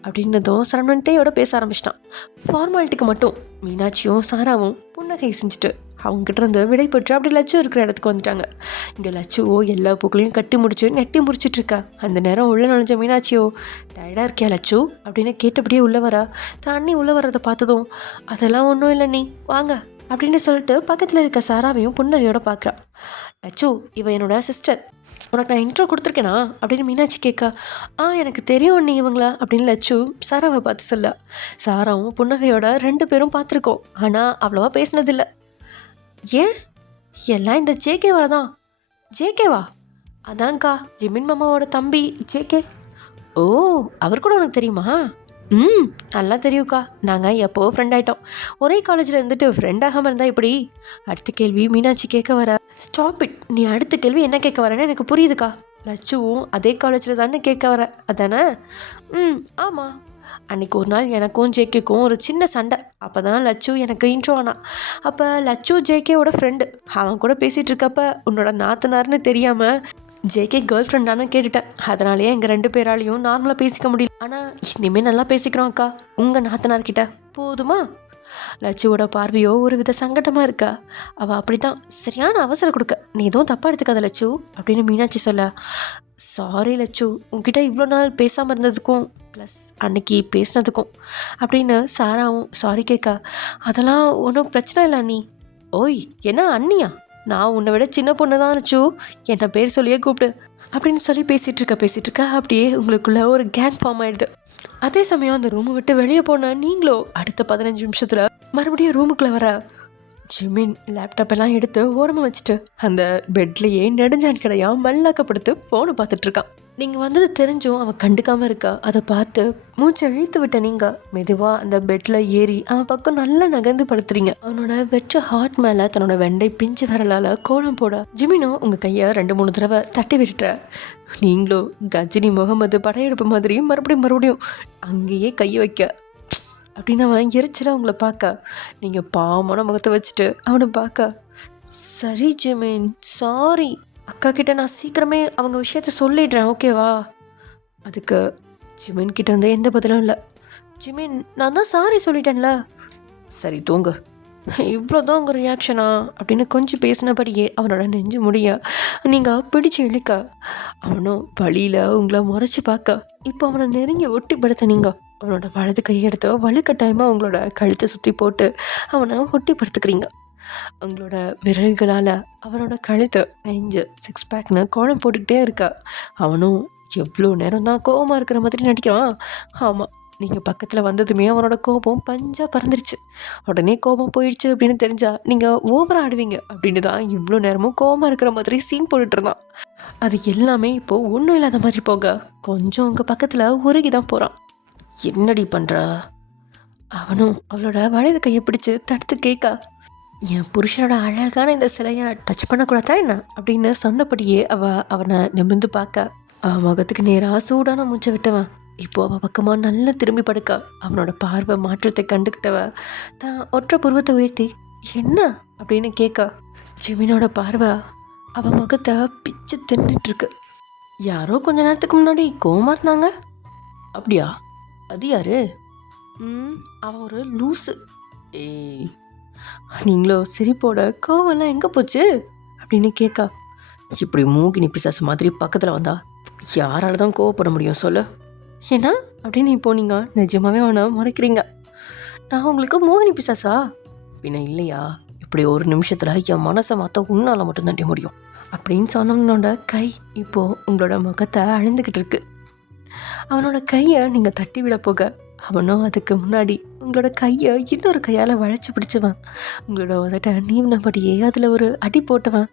அப்படின்னதும் சரவணன் டேயோட பேச ஆரம்பிச்சிட்டான். ஃபார்மாலிட்டிக்கு மட்டும் மீனாட்சியும் சாராவும் புன்னகை செஞ்சுட்டு அவங்ககிட்ட இருந்து விடை பெற்று அப்படி லட்சு இருக்கிற இடத்துக்கு வந்துட்டாங்க. இங்கே லட்சுவோ எல்லா பூக்களையும் கட்டி முடிச்சு நெட்டி முடிச்சிட்டு இருக்கா. அந்த நேரம் உள்ளே நுழைஞ்ச மீனாட்சியோ, டயர்டாக இருக்கியா லட்சு அப்படின்னு கேட்டபடியே உள்ளே வரா. தண்ணி உள்ளே வர்றதை பார்த்ததும், அதெல்லாம் ஒன்றும் இல்லை நீ வாங்க அப்படின்னு சொல்லிட்டு பக்கத்தில் இருக்க சாராவையும் புன்னகையோட பார்க்குறா. லட்சு, இவ என்னோட சிஸ்டர், உனக்கு நான் இன்ட்ரோ கொடுத்துருக்கேனா அப்படின்னு மீனாட்சி கேட்கா. எனக்கு தெரியும் நீ இவங்களா அப்படின்னு லட்சு சாராவை பார்த்து சொல்ல. சாராவும் புன்னகையோட 2 பேரும் பார்த்துருக்கோம், ஆனால் அவ்வளோவா பேசினதில்லை. ஏன்? எல்லாம் இந்த ஜேகேவால தான். ஜேகேவா? அதான்க்கா, ஜிமின் மாமாவோட தம்பி ஜேகே. ஓ, அவர் கூட உனக்கு தெரியுமா? நல்லா தெரியும்க்கா, நாங்கள் எப்போவோ ஃப்ரெண்ட் ஆகிட்டோம். ஒரே காலேஜில் இருந்துட்டு ஃப்ரெண்ட் ஆகாமல் இருந்தால் எப்படி? அடுத்த கேள்வி மீனாட்சி கேட்க வர. ஸ்டாப் இட், நீ அடுத்த கேள்வி என்ன கேட்க வரேன்னு எனக்கு புரியுதுக்கா. லட்சுவும் அதே காலேஜில் தானே கேட்க வர அதானே? ஆமாம். அன்றைக்கி ஒரு நாள் எனக்கும் ஜேகேக்கும் ஒரு சின்ன சண்டை. அப்போ தான் லட்சு எனக்கு இன்ட்ரோ ஆனான். அப்போ லட்சு ஜேகேவோட ஃப்ரெண்டு. அவன் கூட பேசிகிட்டு இருக்கப்ப உன்னோட நாத்தனார்னு தெரியாமல் ஜேகே கேர்ள் ஃப்ரெண்டானு கேட்டுட்டேன். அதனாலேயே எங்கள் 2 பேராலையும் நார்மலாக பேசிக்க முடியல. ஆனால் இனிமேல் நல்லா பேசிக்கிறோம் அக்கா, உங்கள் நாத்தனார்கிட்ட போதுமா? லட்சுவோட பார்வையோ ஒரு வித சங்கடமாக இருக்கா. அவள் அப்படி தான் சரியான அவசரம் கொடுக்க, நீ எதுவும் தப்பாக எடுத்துக்காத லட்சு அப்படின்னு மீனாட்சி சொல்ல. சாரி லட்சு, உன்கிட்ட இவ்வளோ நாள் பேசாமல் இருந்ததுக்கும் ப்ளஸ் அன்னைக்கு பேசினதுக்கும் அப்படின்னு சாராவும் சாரி கேட்க, அதெல்லாம் ஒன்றும் பிரச்சனை இல்லை அண்ணி. ஓய், என்ன அண்ணியா? நான் உன்னை விட சின்ன பொண்ணு தான் லட்சு, என்ன பேர் சொல்லியே கூப்பிடு அப்படின்னு சொல்லி பேசிகிட்டு இருக்க அப்படியே உங்களுக்குள்ள ஒரு கேங் ஃபார்ம் ஆயிடுது. அதே சமயம் அந்த ரூமை விட்டு வெளியே போன நீங்களோ அடுத்த 15 நிமிஷத்தில் மறுபடியும் ரூமுக்குள்ளே வர ஜிமின் லேப்டாப் எல்லாம் எடுத்து ஓரமாக வச்சுட்டு அந்த பெட்லேயே நெடுஞ்சான் கிடையா மல்லாக்கப்படுத்து ஃபோனை பார்த்துட்ருக்கான். நீங்கள் வந்தது தெரிஞ்சும் அவன் கண்டுக்காமல் இருக்கா. அதை பார்த்து மூச்சை இழுத்து விட்ட நீங்கள் மெதுவாக அந்த பெட்டில் ஏறி அவன் பக்கம் நல்லா நகர்ந்து படுத்துறீங்க. அவனோட வெற்ற ஹார்ட் மேலே தன்னோட வெண்டை பிஞ்சு விரலால் கோலம் போட ஜிமினோ உங்கள் கையை 2-3 தடவை தட்டி விட்டுட்ட. நீங்களோ கஜினி முகமது படையெடுப்பு மாதிரி மறுபடியும் அங்கேயே கையை வைக்க அப்படின்னு அவன் எரிச்சலாக உங்களை பார்க்க, நீங்கள் பாவமான முகத்தை வச்சுட்டு அவனை பார்க்க, சரி ஜிமின் சாரி, அக்கா கிட்ட நான் சீக்கிரமே அவங்க விஷயத்த சொல்லிடுறேன் ஓகேவா? அதுக்கு ஜிமின் கிட்ட இருந்தே எந்த பதிலும் இல்லை. ஜிமின், நான் தான் சாரி சொல்லிட்டேன்ல. சரி தூங்கு, இவ்வளோதான் உங்கள் ரியாக்ஷனா அப்படின்னு கொஞ்சம் பேசினபடியே அவனோட நெஞ்சு முடிய நீங்கள் பிடிச்சி இழுக்க, அவனும் வழியில் உங்களை முறைச்சி பார்க்க, இப்போ அவனை நெருங்கி ஒட்டி படுத்த நீங்கள் அவனோட வலது கையெடுத்து வலுக்கட்டாயமாக அவங்களோட கழுத்தை சுற்றி போட்டு அவனை ஒட்டி படுத்துக்கிறீங்க. உங்களோட விரல்களால் அவனோட கழுத்தை நெஞ்சு 6 பேக்னு கோலம் போட்டுக்கிட்டே இருக்கா. அவனும் எவ்வளோ நேரம் தான் கோபமாக இருக்கிற மாதிரி நடிக்கிறான். ஆமாம், நீங்கள் பக்கத்தில் வந்ததுமே அவனோட கோபம் பஞ்சாக பறந்துருச்சு. உடனே கோபம் போயிடுச்சு அப்படின்னு தெரிஞ்சா நீங்கள் ஓவராக ஆடுவீங்க அப்படின்னு தான் இவ்வளோ நேரமும் கோபமாக இருக்கிற மாதிரி சீன் போட்டுட்டு இருந்தான். அது எல்லாமே இப்போது ஒன்றும் இல்லாத மாதிரி போக கொஞ்சம் உங்கள் பக்கத்தில் உருகி தான் போகிறான். என்னடி பண்ணுற? அவனும் அவளோட வலது கையை பிடிச்சு தடுத்து கேட்கா, என் புருஷனோட அழகான இந்த சிலையை டச் பண்ணக்கூடாதா என்ன அப்படின்னு சொன்னபடியே அவனை நிமிர்ந்து பார்க்க, அவன் முகத்துக்கு நேராக சூடான மூச்சை விட்டவன் இப்போ அவள் பக்கமாக நல்லா திரும்பி படுக்க, அவனோட பார்வை மாற்றத்தை கண்டுக்கிட்டவ தான் ஒற்றை புருவத்தை உயர்த்தி என்ன அப்படின்னு கேட்க, ஜிமினோட பார்வை அவன் முகத்தை பிச்சு தின்னுட்டுருக்கு. யாரோ கொஞ்ச நேரத்துக்கு முன்னாடி கோவமா இருந்தாங்க. அப்படியா? அது யாரு? அவன் ஒரு லூஸு. ஏய், நீங்களோ சிரிப்போட கோவம்லாம் எங்கே போச்சு அப்படின்னு கேட்கா, இப்படி மூகினி பிசாசு மாதிரி பக்கத்தில் வந்தா யாரால தான் கோவப்பட முடியும் சொல்லு? ஏன்னா அப்படின்னு இப்போ நீங்கள் நிஜமாவே அவனை மறைக்கிறீங்க. நான் உங்களுக்கு மோகினி பிசாசா? பின்ன இல்லையா? இப்படி ஒரு நிமிஷத்தில் என் மனசை மாற்ற உன்னால் மட்டும் தாண்டி முடியும் அப்படின்னு சொன்னவனோட கை இப்போது உங்களோட முகத்தை அழிந்துக்கிட்டு இருக்கு. அவனோட கையை நீங்கள் தட்டி விட போக அவனும் அதுக்கு முன்னாடி உங்களோட கையை இன்னொரு கையால் வளைச்சி பிடிச்சவன் உங்களோட உதட்ட நீவினபடியே அதில் ஒரு அடி போட்டவன்,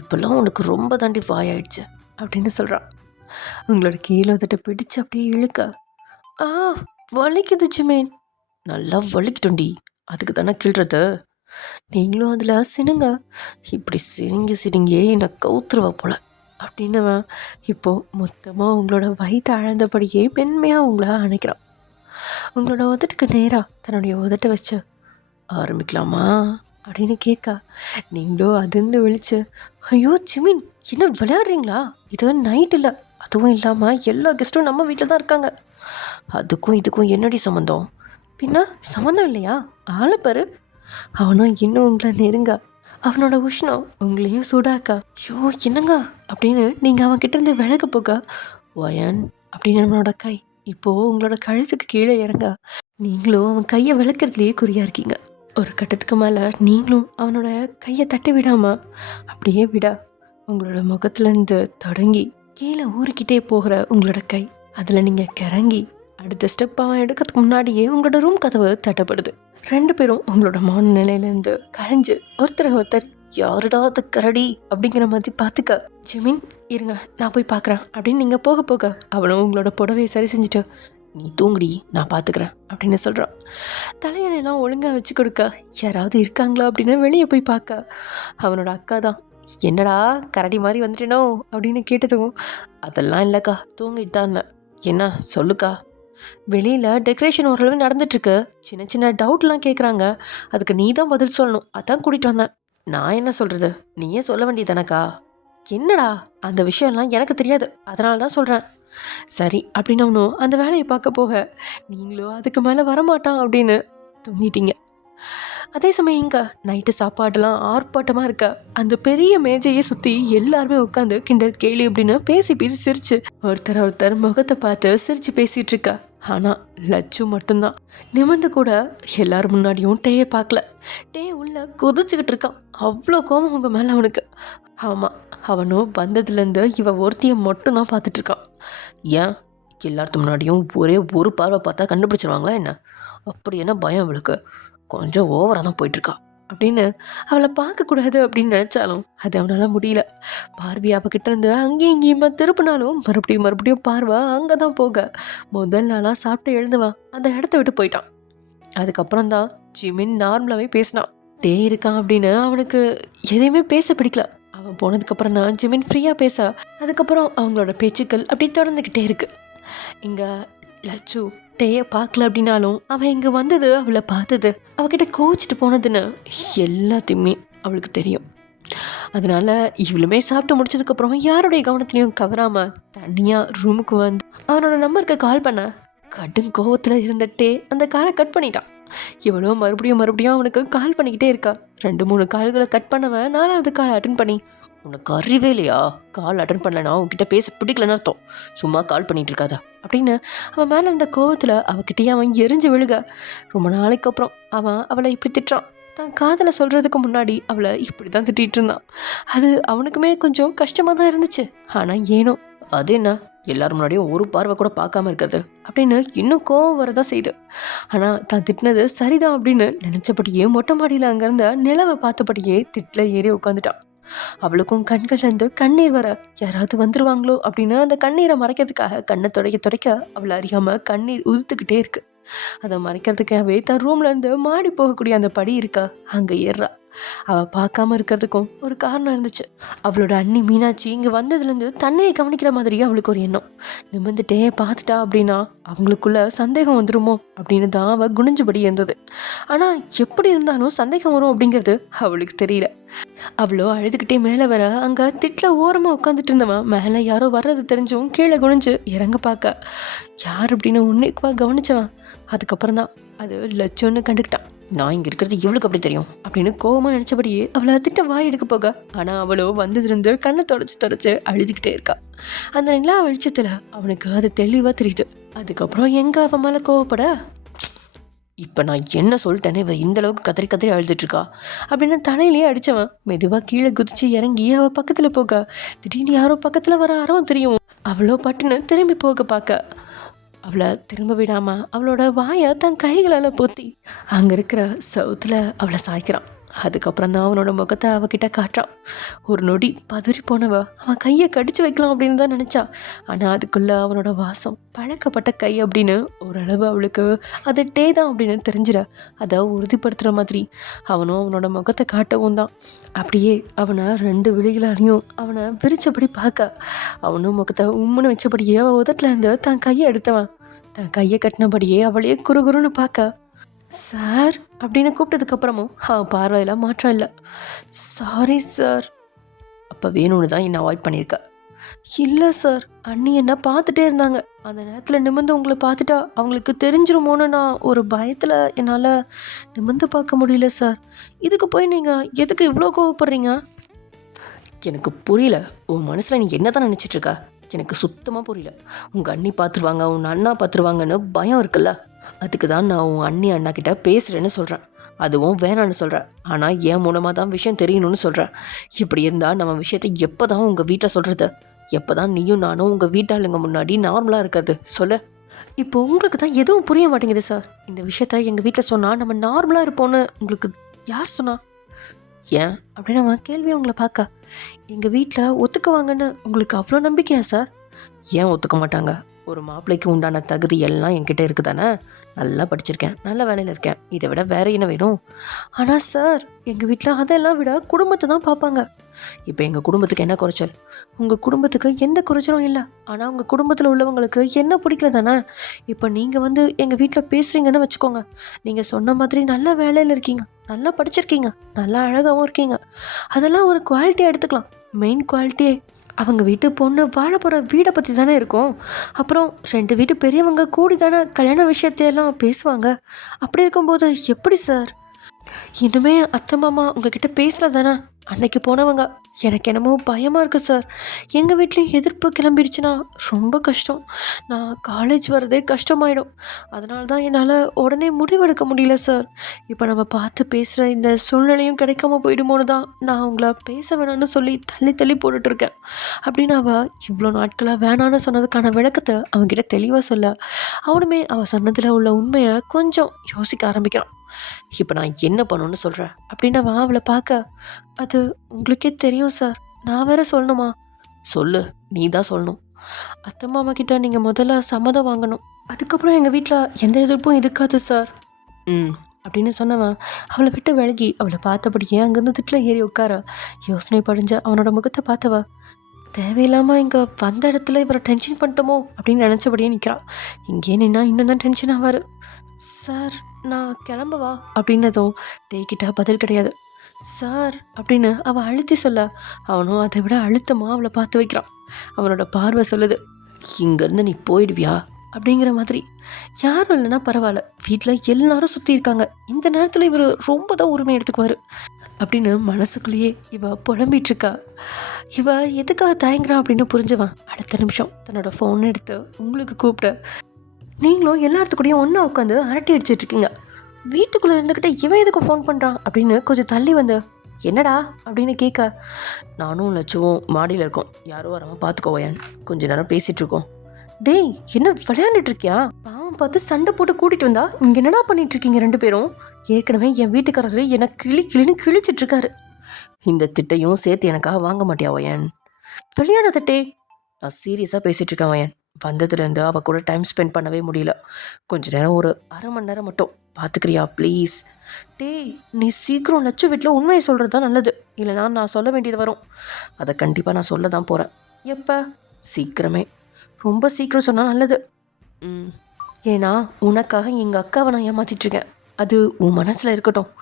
இப்போல்லாம் உனக்கு ரொம்ப தாண்டி வாயாயிடுச்சு அப்படின்னு சொல்கிறான். உங்களோட கீழே உதட்ட பிடிச்சு அப்படியே இழுக்க, வலிக்குது ஜிமேன். நல்லா வலிக்கிட்டோண்டி, அதுக்கு தானே கிள்றது. நீங்களும் அதில் சினுங்க, இப்படி சிரிங்கியே என்னை கவுத்துருவா போல அப்படின்னவன் இப்போது மொத்தமாக உங்களோட வயிற்று அழந்தபடியே மென்மையாக உங்களை அணைக்கிறான். உங்களோட உதட்டுக்கு நேராக தன்னுடைய உதட்டை வச்சு ஆரம்பிக்கலாமா அப்படின்னு கேட்கா, நீங்களும் அதிர்ந்து விழிச்சு, ஐயோ ஜிமின், என்ன விளையாடுறீங்களா? இது நைட் இல்லை, அதுவும் இல்லாமல் எல்லா கெஸ்ட்டும் நம்ம வீட்டில் தான் இருக்காங்க. அதுக்கும் இதுக்கும் என்னடி சம்மந்தம்? பின்ன சம்மந்தம் இல்லையா? ஆளைப்பாரு. அவனும் இன்னும் உங்களை நெருங்க அவனோட உஷ்ணம் உங்களையும் சூடாக்கா. ஷோ என்னங்க அப்படின்னு நீங்கள் அவன்கிட்ட இருந்து விலக போக, ஒயன் அப்படின்னு நம்மளோட கை இப்போது உங்களோட கழுத்துக்கு கீழே இறங்க, நீங்களும் அவன் கையை விளக்குறதுலேயே குறியா இருக்கீங்க. ஒரு கட்டத்துக்கு மேலே நீங்களும் அவனோட கையை தட்டி விடாமல் அப்படியே உங்களோட முகத்துலேருந்து தொடங்கி கீழே ஊறிக்கிட்டே போகிற உங்களோட கை அதில் நீங்கள் கிறங்கி அடுத்த ஸ்டெப் அவன் எடுக்கிறதுக்கு முன்னாடியே உங்களோட ரூம் கதவு தட்டப்படுது. 2 பேரும் உங்களோட மான நிலையிலேருந்து கழிஞ்சு ஒருத்தர் யாருடா அது கரடி அப்படிங்கிற மாதிரி பார்த்துக்க. ஜிமின் இருங்க, நான் போய் பார்க்குறேன் அப்படின்னு நீங்கள் போக அவனும் உங்களோட புடவையை சரி செஞ்சுட்டு, நீ தூங்குடி, நான் பார்த்துக்கிறேன் அப்படின்னு சொல்கிறான். தலையணையெல்லாம் ஒழுங்காக வச்சு கொடுக்க, யாராவது இருக்காங்களா அப்படின்னு வெளியே போய் பார்க்க அவனோட அக்கா தான். என்னடா கரடி மாதிரி வந்துட்டேனோ அப்படின்னு கேட்டதும், அதெல்லாம் இல்லைக்கா, தூங்கிட்டு தான் இருந்தேன். என்ன சொல்லுக்கா? வெளியில் டெக்கரேஷன் ஓரளவு நடந்துட்டுருக்கு, சின்ன டவுட்லாம் கேட்குறாங்க, அதுக்கு நீ தான் பதில் சொல்லணும், அதான் கூட்டிகிட்டு வந்தேன். நான் என்ன சொல்கிறது, நீயே சொல்ல வேண்டியதானக்கா? என்னடா அந்த விஷயம்லாம் எனக்கு தெரியாது, அதனால தான் சொல்கிறேன். சரி அப்படின்னு அவனும் அந்த வேலையை பார்க்க போக நீங்களும் அதுக்கு மேலே வரமாட்டான் அப்படின்னு தூங்கிட்டீங்க. அதே சமயம் இங்கே நைட்டு சாப்பாடுலாம் ஆர்ப்பாட்டமாக இருக்க அந்த பெரிய மேஜையை சுற்றி எல்லாருமே உட்காந்து கிண்டல் கேலி அப்படின்னு பேசி பேசி சிரிச்சு ஒருத்தர் முகத்தை பார்த்து சிரிச்சு பேசிகிட்டு இருக்கா. ஆனால் லட்சு மட்டும்தான் நிமிர்ந்து கூட எல்லாரும் முன்னாடியும் டேயை பார்க்கல. டே உள்ள கொதிச்சுக்கிட்டு இருக்கான். அவ்வளோ கோபம் உங்கள் மேலே அவனுக்கு. ஆமாம், அவனும் வந்ததுலேருந்து இவ ஒருத்தியை மட்டும்தான் பார்த்துட்டு இருக்கான். ஏன் எல்லாத்துக்கு முன்னாடியும் ஒரே ஒரு பார்வை பார்த்தா கண்டுபிடிச்சிருவாங்களா என்ன? அப்படி என்ன பயம் அவளுக்கு? கொஞ்சம் ஓவராக தான் போயிட்டுருக்கா அப்படின்னு அவளை பார்க்கக்கூடாது அப்படின்னு நினச்சாலும் அது அவனால் முடியல. பார்வை அவகிட்ட இருந்து அங்கேயும் இங்கேயுமா திருப்பினாலும் மறுபடியும் பார்வை அங்கே தான் போக. முதல் நாளாக சாப்பிட்டு எழுந்துவான் அந்த இடத்த விட்டு போயிட்டான். அதுக்கப்புறம் தான் ஜிமின் நார்மலாகவே பேசினான். டே இருக்கான் அப்படின்னு அவனுக்கு எதையுமே பேச பிடிக்கல. அவன் போனதுக்கப்புறம் தான் ஜிமின் ஃப்ரீயாக பேச அதுக்கப்புறம் அவங்களோட பேச்சுக்கள் அப்படி தொடர்ந்துக்கிட்டே இருக்கு. இங்கே லட்சு டேயை பார்க்கல அப்படின்னாலும் அவன் இங்கே வந்தது, அவளை பார்த்தது, அவகிட்ட கோச்சிட்டு போனதுன்னு எல்லாத்தையுமே அவளுக்கு தெரியும். அதனால இவளுமே சாப்பிட்டு முடிச்சதுக்கப்புறம் யாருடைய கவனத்துலையும் கவராமல் தனியாக ரூமுக்கு வந்து அவனோட நம்பருக்கு கால் பண்ண கடும் கோவத்தில் இருந்துட்டே அந்த காலை கட் பண்ணிட்டான். இவளோ மறுபடியும் அவனுக்கு கால் பண்ணிக்கிட்டே இருக்கா. 2-3 கால்களை கட் பண்ணவன் 4வது கால் அட்டன் பண்ணி, உனக்கு அறிவே இல்லையா? கால் அட்டன் பண்ணலனா உன்கிட்ட பேச பிடிக்கலன்னு அர்த்தம். சும்மா கால் பண்ணிட்டு இருக்காதா அப்படின்னு அவன் மேலே இருந்த கோவத்தில் அவகிட்டயே அவன் எரிஞ்சு விழுக. ரொம்ப நாளைக்கு அப்புறம் அவன் அவளை இப்படி திட்டுறான். தான் காதலை சொல்கிறதுக்கு முன்னாடி அவளை இப்படி தான் திட்டிகிட்டு இருந்தான். அது அவனுக்குமே கொஞ்சம் கஷ்டமாக தான் இருந்துச்சு. ஆனால் ஏனோ அது என்ன எல்லாரும் முன்னாடியும் ஒரு பார்வை கூட பார்க்காம இருக்கிறது அப்படின்னு இன்னும் கோவம் வரதான் செய்யுது. ஆனால் தான் திட்டினது சரிதான் அப்படின்னு நினச்சபடியே மொட்டை மாடியில் அங்கேருந்த நிலவை பார்த்தபடியே திட்டில் ஏறி உட்காந்துட்டான். அவளுக்கும் கண்கள்லேருந்து கண்ணீர் வர யாராவது வந்துருவாங்களோ அப்படின்னு அந்த கண்ணீரை மறைக்கிறதுக்காக கண்ணை துடைக்க அவளை அறியாமல் கண்ணீர் உதுத்துக்கிட்டே இருக்கு. அதை மறைக்கிறதுக்காகவே தன் ரூம்லேருந்து மாடி போகக்கூடிய அந்த படி இருக்கா அங்கே ஏறுறா. அவள் பார்க்காம இருக்கிறதுக்கும் ஒரு காரணம் இருந்துச்சு. அவளோட அண்ணி மீனாட்சி இங்கே வந்ததுலேருந்து தன்னையை கவனிக்கிற மாதிரியே அவளுக்கு ஒரு எண்ணம். நிமிர்ந்துட்டே பார்த்துட்டா அப்படின்னா அவங்களுக்குள்ள சந்தேகம் வந்துடுமோ அப்படின்னு தான் அவள் குனிஞ்சபடி இருந்தது. ஆனால் எப்படி இருந்தாலும் சந்தேகம் வரும் அப்படிங்கிறது அவளுக்கு தெரியல. அவ்வளோ அழுதுகிட்டே மேலே வர அங்கே திட்டில் ஓரமாக உட்காந்துட்டு இருந்தவன் மேலே யாரோ வர்றது தெரிஞ்சும் கீழே குனிஞ்சு இறங்க பார்க்க யார் அப்படின்னு உன்னைக்குவா கவனிச்சவன். அதுக்கப்புறம் தான் அது லட்சம்னு கண்டுக்கிட்டான். நான் இங்கே இருக்கிறது இவளுக்கு அப்படி தெரியும் அப்படின்னு கோவமாக நினச்சபடியே அவளை திட்ட வாய் எடுக்க போக. ஆனால் அவளோ வந்ததுலேருந்து கண்ணை தொடச்சி அழுதுகிட்டே இருக்கா. அந்த நிலா வெளிச்சத்தில் அவனுக்கு அது தெளிவாக தெரியுது. அதுக்கப்புறம் எங்கே அவன் மேலே கோவப்பட, இப்போ நான் என்ன சொல்லிட்டேனே இவ இந்தளவுக்கு கதறி அழுதுட்ருக்கா அப்படின்னு தலையிலேயே அடித்தவன் மெதுவாக கீழே குதிச்சு இறங்கி அவள் பக்கத்தில் போக திடீர்னு யாரோ பக்கத்தில் வர ஆரவம் தெரியும். அவ்வளோ பட்டுன்னு திரும்பி போக பார்க்க அவளை திரும்ப விடாமல் அவளோட வாயை தன் கைகளால் பொத்தி அங்கே இருக்கிற சவுத்தில் அவளை சாய்க்கிறான். அதுக்கப்புறம் தான் அவனோட முகத்தை அவகிட்ட காட்டுறான். ஒரு நொடி பதறி போனவ அவன் கையை கடிச்சு வைக்கலாம் அப்படின்னு தான் நினச்சா. ஆனால் அதுக்குள்ளே அவனோட வாசம் பழக்கப்பட்ட கை அப்படின்னு ஓரளவு அவளுக்கு அது டே தான் அப்படின்னு தெரிஞ்சிட அதை உறுதிப்படுத்துகிற மாதிரி அவனும் அவனோட முகத்தை காட்டவும் தான் அப்படியே அவனை 2 விழிகளாலையும் அவனை விரிச்சபடி பார்க்க அவனும் முகத்தை உம்முன்னு வச்சபடியே அவள் உதட்டில் இருந்து தன் கையை எடுத்தவன் தன் கையை கட்டினபடியே அவளையே குறுகுறுன்னு பார்க்க சார் அப்படின்னு கூப்பிட்டதுக்கப்புறமும் பார்வையில் மாற்றம் இல்லை. Sorry sir. அப்போ வேணும்னு தான் என்னை அவாய்ட் பண்ணியிருக்க? இல்லை சார், அண்ணி என்ன பார்த்துட்டே இருந்தாங்க. அந்த நேரத்தில் நிமிர்ந்து உங்களை பார்த்துட்டா அவங்களுக்கு தெரிஞ்சிருமோன்னு நான் ஒரு பயத்தில் என்னால் நிமிர்ந்து பார்க்க முடியல சார். இதுக்கு போய் நீங்கள் எதுக்கு இவ்வளோ கோவப்படுறீங்க? எனக்கு புரியல. உன் மனசில் நீ என்ன தான் நினச்சிட்ருக்க? எனக்கு சுத்தமாக புரியல. உங்கள் அண்ணி பார்த்துருவாங்க, உன் அண்ணா பார்த்துருவாங்கன்னு பயம் இருக்குல்ல. அதுக்கு தான் நான் உன் அண்ணா கிட்ட பேசுகிறேன்னு சொல்கிறேன். அதுவும் வேணான்னு சொல்கிறேன். ஆனால் என் மூலமாக தான் விஷயம் தெரியணும்னு சொல்கிறேன். இப்படி இருந்தால் நம்ம விஷயத்தை எப்போ தான் உங்கள் வீட்டை சொல்கிறது? எப்போ தான் நீயும் நானும் உங்கள் வீட்டாளுங்க முன்னாடி நார்மலாக இருக்கிறது சொல்ல? இப்போ உங்களுக்கு தான் எதுவும் புரிய மாட்டேங்குது சார். இந்த விஷயத்த எங்கள் வீட்டில் சொன்னால் நம்ம நார்மலாக இருப்போன்னு உங்களுக்கு யார் சொன்னா? ஏன் அப்படின்னு அவன் கேள்வியை உங்களை பார்க்க, எங்கள் வீட்டில் ஒத்துக்குவாங்கன்னு உங்களுக்கு அவ்வளோ நம்பிக்கையா சார்? ஏன் ஒத்துக்க மாட்டாங்க? ஒரு மாப்பிள்ளைக்கு உண்டான தகுதி எல்லாம் என்கிட்ட இருக்குதானே. நல்லா படிச்சிருக்கேன், நல்ல வேலையில் இருக்கேன். இதை விட வேற என்ன வேணும்? ஆனால் சார், எங்கள் வீட்டில் அதெல்லாம் விட குடும்பத்தை தான் பார்ப்பாங்க. இப்போ எங்கள் குடும்பத்துக்கு என்ன குறைச்சல்? உங்கள் குடும்பத்துக்கு எந்த குறைச்சலும் இல்லை. ஆனால் உங்கள் குடும்பத்தில் உள்ளவங்களுக்கு என்ன பிடிக்கல தானே. இப்போ நீங்கள் வந்து எங்கள் வீட்டில் பேசுகிறீங்கன்னு வச்சுக்கோங்க. நீங்கள் சொன்ன மாதிரி நல்ல வேலையில் இருக்கீங்க, நல்லா படிச்சிருக்கீங்க, நல்லா அழகாகவும் இருக்கீங்க. அதெல்லாம் ஒரு குவாலிட்டியாக எடுத்துக்கலாம். மெயின் குவாலிட்டியே அவங்க வீட்டு பொண்ணு வாழ போகிற வீடை பற்றி தானே இருக்கும். அப்புறம் 2 வீட்டு பெரியவங்க கூடி தானே கல்யாண விஷயத்தையெல்லாம் பேசுவாங்க. அப்படி இருக்கும்போது எப்படி சார்? இனிமே அத்தை மாமா உங்ககிட்ட பேசல தானே? அன்னைக்கு போனவங்க எனக்கு என்னமோ பயமாக இருக்குது சார். எங்கள் வீட்லேயும் எதிர்ப்பு கிளம்பிடுச்சுன்னா ரொம்ப கஷ்டம். நான் காலேஜ் வரதே கஷ்டமாயிடும். அதனால தான் என்னால் உடனே முடிவெடுக்க முடியல சார். இப்போ நம்ம பார்த்து பேசுகிற இந்த சூழ்நிலையும் கிடைக்காம போயிடுமோன்னு தான் நான் உங்களை பேச வேணான்னு சொல்லி தள்ளி தள்ளி போட்டுட்ருக்கேன் அப்படின்னு அவள் இவ்வளோ நாட்களாக வேணான்னு சொன்னதுக்கான விளக்கத்தை அவன்கிட்ட தெளிவாக சொல்ல, அவனுமே அவள் சொன்னதில் உள்ள உண்மையை கொஞ்சம் யோசிக்க ஆரம்பிக்கிறான். இப்போ நான் என்ன பண்ணணும்னு சொல்கிறேன் அப்படின்னு அவன் அவளை பார்க்க, அது உங்களுக்கே தெரியும் சார். நான் வேற சொல்லணுமா? சொல்லு, நீ தான் சொல்லணும். அத்தை மாமா கிட்ட நீங்கள் முதல்ல சம்மதம் வாங்கணும். அதுக்கப்புறம் எங்கள் வீட்டில் எந்த எதிர்ப்பும் இருக்காது சார். அப்படின்னு சொன்னவன் அவளை விட்டு விலகி அவளை பார்த்தபடியே அங்கேருந்து திட்டில் ஏறி உட்கார யோசனை படிஞ்ச அவனோட முகத்தை பார்த்தவ தேவையில்லாமல் இங்கே வந்த இடத்துல இவரை டென்ஷன் பண்ணிட்டோமோ அப்படின்னு நினச்சபடியே நிற்கிறான். இங்கே நின்னா இன்னும் தான் டென்ஷன் ஆவார். சார் நான் கிளம்பவா அப்படின்னதும் டேக்கிட்ட பதில் கிடையாது. சார் அப்படின்னு அவள் அழுத்தி சொல்ல, அவனும் அதை விட அழுத்தமாக அவளை பார்த்து வைக்கிறான். அவனோட பார்வை சொல்லுது, இங்கேருந்து நீ போயிடுவியா அப்படிங்கிற மாதிரி. யாரும் இல்லைன்னா பரவாயில்ல, வீட்டில் எல்லாரும் சுற்றி இருக்காங்க, இந்த நேரத்தில் இவர் ரொம்ப தான் உரிமை எடுத்துக்குவார் அப்படின்னு மனசுக்குள்ளேயே இவ புலம்பிகிட்ருக்கா. இவ எதுக்காக தயங்குறா அப்படின்னு புரிஞ்சவன் அடுத்த நிமிஷம் தன்னோட ஃபோன் எடுத்து உங்களுக்கு கூப்பிட்டு, நீங்களும் எல்லாத்துக்கூடையும் ஒன்றா உட்காந்து அரட்டி அடிச்சிட்ருக்கீங்க, வீட்டுக்குள்ளே இருந்துக்கிட்ட இவன் எதுக்கு ஃபோன் பண்ணுறான் அப்படின்னு கொஞ்சம் தள்ளி வந்து, என்னடா அப்படின்னு கேட்க, நானும் லட்சுவும் மாடியில் இருக்கோம், யாரோ வராமல் பார்த்துக்கோயேன், கொஞ்ச நேரம் பேசிகிட்ருக்கோம். டேய் என்ன விளையாண்டுட்டு இருக்கியா? பாவம் பார்த்து சண்டை போட்டு கூட்டிகிட்டு வந்தா இங்கே என்னடா பண்ணிகிட்ருக்கீங்க ரெண்டு பேரும்? ஏற்கனவே என் வீட்டுக்காரரு எனக்கு கிளின்னு கிழிச்சிட்ருக்காரு. இந்த திட்டையும் சேர்த்து எனக்காக வாங்க மாட்டியா ஒயன்? விளையாட திட்டே, நான் சீரியஸாக பேசிகிட்ருக்கேன் ஒயன். வந்ததுலேருந்து அவள் கூட டைம் ஸ்பெண்ட் பண்ணவே முடியல. கொஞ்ச நேரம் ஒரு அரை மணி நேரம் மட்டும் பார்த்துக்கிறியா ப்ளீஸ்? டேய் நீ சீக்கிரம் லட்சு வீட்டில் உண்மையை சொல்கிறது தான் நல்லது, இல்லைனா நான் சொல்ல வேண்டியது வரும். அதை கண்டிப்பாக நான் சொல்ல தான் போகிறேன். எப்போ? சீக்கிரமே, ரொம்ப சீக்கிரம் சொன்னால் நல்லது. ஏன்னா உனக்காக எங்கள் அக்காவை நான் ஏமாற்றிட்டுருக்கேன், அது உன் மனசில் இருக்கட்டும்.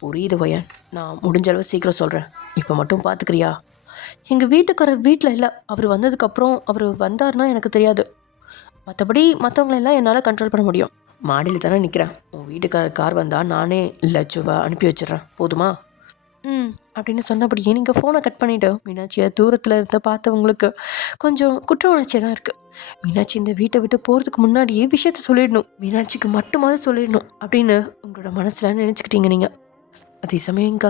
புரியுது வயன், நான் முடிஞ்ச அளவு சீக்கிரம் சொல்கிறேன், இப்போ மட்டும் பார்த்துக்கிறியா? எங்கள் வீட்டுக்காரர் வீட்டில் இல்லை, அவர் வந்ததுக்கப்புறம் அவர் வந்தார்னா எனக்கு தெரியாது, மற்றபடி மற்றவங்களெல்லாம் என்னால் கண்ட்ரோல் பண்ண முடியும். மாடியில் தானே நிற்கிறேன், உன் வீட்டுக்காரர் கார் வந்தால் நானே லட்சுவை அனுப்பி வச்சிடுறேன், போதுமா? அப்படின்னு சொன்னபடியே நீங்கள் ஃபோனை கட் பண்ணிவிட்டு மீனாட்சியை தூரத்தில் இருந்து பார்த்தவங்களுக்கு கொஞ்சம் குற்ற உணர்ச்சியாக தான் இருக்குது. மீனாட்சி இந்த வீட்டை விட்டு போகிறதுக்கு முன்னாடியே விஷயத்த சொல்லிடணும், மீனாட்சிக்கு மட்டுமாவது சொல்லிடணும் அப்படின்னு உங்களோட மனசில் நினச்சிக்கிட்டீங்க நீங்கள். அதே சமயங்க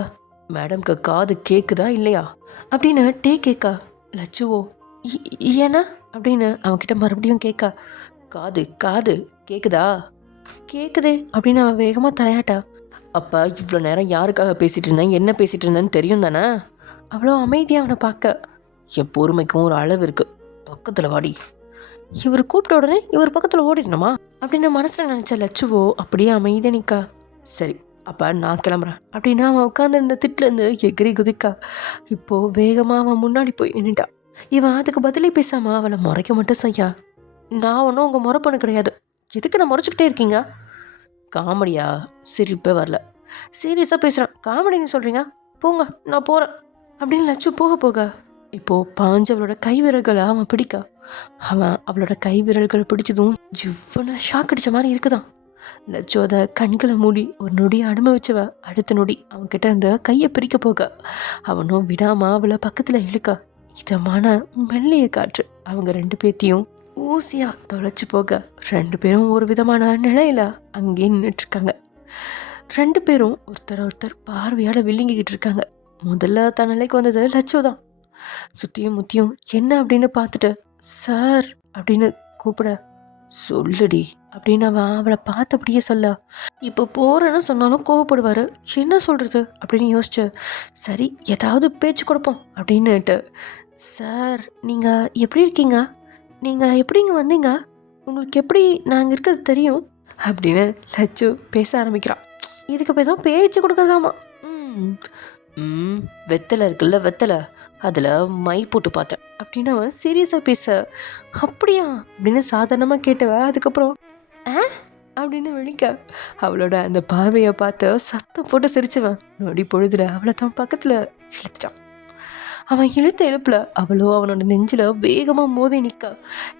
மேடம்க்கு காது கேட்குதா இல்லையா அப்படின்னு டே கேட்க, லட்சுவோ ஏன்னா அப்படின்னு அவன்கிட்ட மறுபடியும் கேட்க, காது காது கேட்குதா? கேட்குதே அப்படின்னு அவன் வேகமாக தலையாட்டா. அப்போ இவ்வளோ நேரம் யாருக்காக பேசிகிட்டு இருந்தேன், என்ன பேசிகிட்டு இருந்தேன்னு தெரியும் தானே? அவ்வளோ அமைதியாக அவனை பார்க்க, என் பொறுமைக்கும் ஒரு அளவு இருக்குது, பக்கத்தில் வாடி. இவர் கூப்பிட்ட உடனே இவர் பக்கத்தில் ஓடிடணுமா அப்படின்னு மனசில் நினச்ச லட்சுவோ அப்படியே அமைதியாக நிற்கா. சரி அப்போ நான் கிளம்புறேன் அப்படின்னு அவன் உட்காந்துருந்த திட்டிலேருந்து எகிரி குதிக்கா. இப்போது வேகமாக அவன் முன்னாடி போய் நின்றுட்டான். இவன் அதுக்கு பதிலே பேசாமல் அவளை முறைக்க மட்டும் செய்யா. நான் ஒன்றும் உங்கள் முறை பண்ண கிடையாது, எதுக்கு நான் முறைச்சிக்கிட்டே இருக்கீங்க? காமெடியா? சிரிப்பே வரல. சீரியஸாக பேசுகிறேன், காமெடின்னு சொல்கிறீங்க, போங்க நான் போகிறேன் அப்படின்னு லட்சு போக போக இப்போது பாஞ்சவளோட கை விரல்களை அவன் பிடிக்க, அவன் அவளோட கை விரல்கள் பிடிச்சதும் ஜிவ்வன்னு ஷாக் அடித்த மாதிரி இருக்குதான். லட்சு அதை கண்களை மூடி ஒரு நொடியை அனுபவிச்சவ அடுத்த நொடி அவன்கிட்ட இருந்த கையை பிரிக்க போக அவனும் விடாமல் அவளை பக்கத்தில் இழுக்க, இதமான மெல்லிய காற்று அவங்க ரெண்டு பேர்த்தையும் ஊசியாக தொலைச்சி போக ரெண்டு பேரும் ஒரு விதமான நிலையில் அங்கேயே நின்றுட்டுருக்காங்க. ரெண்டு பேரும் ஒருத்தர் பார்வையால் விழுங்கிக்கிட்டு இருக்காங்க. முதல்ல தன் நிலைக்கு வந்தது லட்சு தான். சுற்றியும் முத்தியும் என்ன அப்படின்னு பார்த்துட்டு சார் அப்படின்னு கூப்பிட, சொல்லுடி அப்படின்னு அவளை பார்த்தபடியே சொல்ல, இப்போ போகிறேன்னு சொன்னாலும் கோவப்படுவார், என்ன சொல்கிறது அப்படின்னு யோசிச்சு, சரி ஏதாவது பேச்சு கொடுப்போம் அப்படின்னுட்டு, சார் நீங்கள் எப்படி இருக்கீங்க, நீங்கள் எப்படிங்க வந்தீங்க, உங்களுக்கு எப்படி நாங்கள் இருக்கிறது தெரியும் அப்படின்னு லட்சு பேச ஆரம்பிக்கிறான். இதுக்கு போய் தான் பேச்சு கொடுக்குறதாமா. வெத்தலை இருக்குல்ல வெத்தலை, அதில் மை போட்டு பார்த்தேன் அப்படின்னு அவன் சீரியஸாக பேச, அப்படியா அப்படின்னு சாதாரணமாக கேட்டவ அதுக்கப்புறம் அப்படின்னு விழிக்க அவளோட அந்த பார்வையை பார்த்து சத்தம் போட்டு சிரிச்சவன் நொடி பொழுதுல அவளை தான் பக்கத்தில் இழுத்துட்டான். அவன் இழுத்த இழுப்பில் அவளோ அவனோட நெஞ்சில் வேகமாக மோதி நிற்க.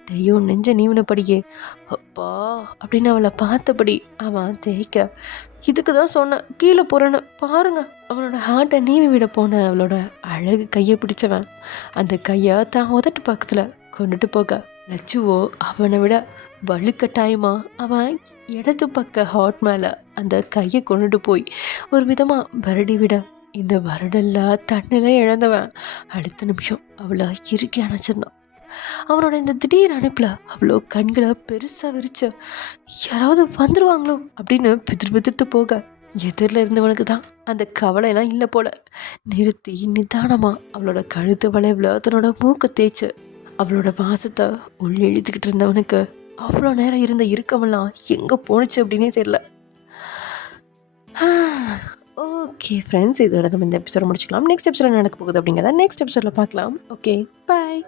டெய்யோ நெஞ்ச நீவினபடியே அப்பா அப்படின்னு அவளை பார்த்தபடி அவன் தேய்க்க. இதுக்கு தான் சொன்னேன் கீழே போகிறேன்னு பாருங்க. அவனோட ஹார்ட்டை நீவி விட போன அவளோட அழகு கையை பிடிச்சவன் அந்த கையை தான் உதட்டு பக்கத்தில் கொண்டுட்டு போக லட்சுவோ அவனை விட வலுக்கட்டாயமா அவன் இடது பக்க ஹார்ட் மேலே அந்த கையை கொண்டுட்டு போய் ஒரு விதமாக வருடி விட இந்த வருடெல்லாம் தன்னிலை இழந்தவன் அடுத்த நிமிஷம் அவளை இறுக்கி அணைச்சிருந்தான். அவனோட இந்த திடீர் அனுப்பில் அவ்வளோ கண்களை பெருசாக விரிச்ச யாராவது வந்துடுவாங்களோ அப்படின்னு பிதிர்த்து போக எதிரில் இருந்தவனுக்கு தான் அந்த கவலையெல்லாம் இல்லை போல. நிறுத்தி நிதானமாக அவளோட கழுத்து வளைவில் தன்னோட மூக்கை தேய்ச்சு அவளோட வாசத்தை உள்ளே இழுத்துக்கிட்டு இருந்தவனுக்கு அவ்வளோ நேரம் இருந்த இறுக்கமெல்லாம் எங்கே போணுச்சு அப்படின்னே தெரியல. ஓகே ஃப்ரெண்ட்ஸ், இதோட நம்ம இந்த எபிசோட முடிச்சுக்கலாம். நெக்ஸ்ட் எபிசோட நடக்க போகுது அப்படிங்கிறத நெக்ஸ்ட் எபிசோடில் பார்க்கலாம். ஓகே, பாய்.